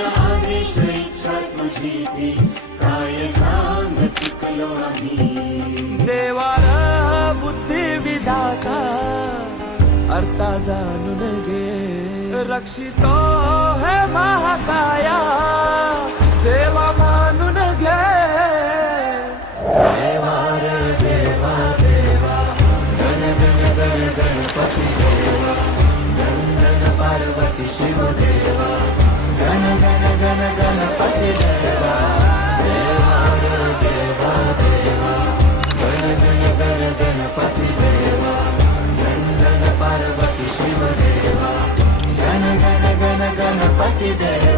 आदेश इच्छा तुझी ती काय सांग चुकलो आम्ही देवार बुद्धी विधाता अर्था जाणून घे रक्षितो हे महाकाया सेवा मानून घे देवार देवा देवा गण गण गण गणपती देवा गण गण पार्वती शिव देवा गण गण गण गणपती देवा देवार देवा देवा गण गण गण गणपती देवा गण गण पार्वती शिव देवा गण गण गण गणपती देवा